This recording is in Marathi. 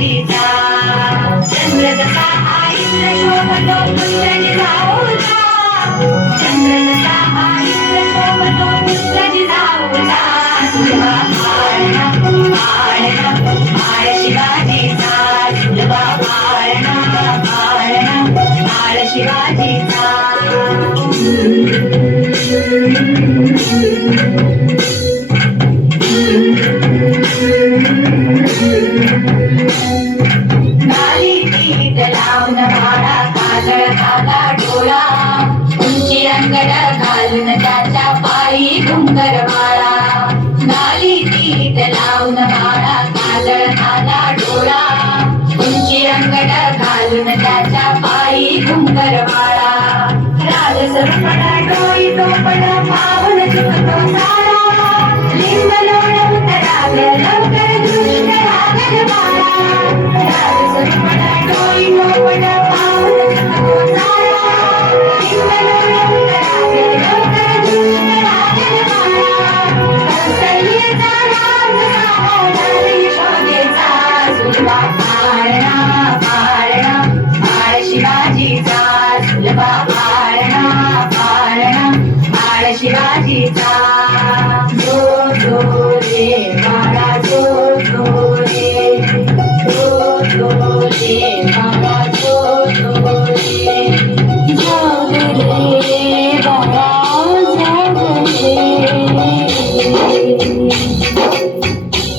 शिवाजीचा चंद्र जसा आईला शोभतो पुत्र जिजाऊचा चंद्र जसा आईला शोभतो पुत्र जिजाऊचा तुझा पाळणा पाळणा पाळ शिवाजीचा तुझा पाळणा पाळणा पाळ शिवाजीचा काजळ काला डोळा उंची अंगड घालून त्याच्या पायी घुंगर माळा गाली तीत लावून बाळा काजळ काला डोळा उंची अंगड घालून त्याच्या पायी घुंगर माळा राजसरुपडा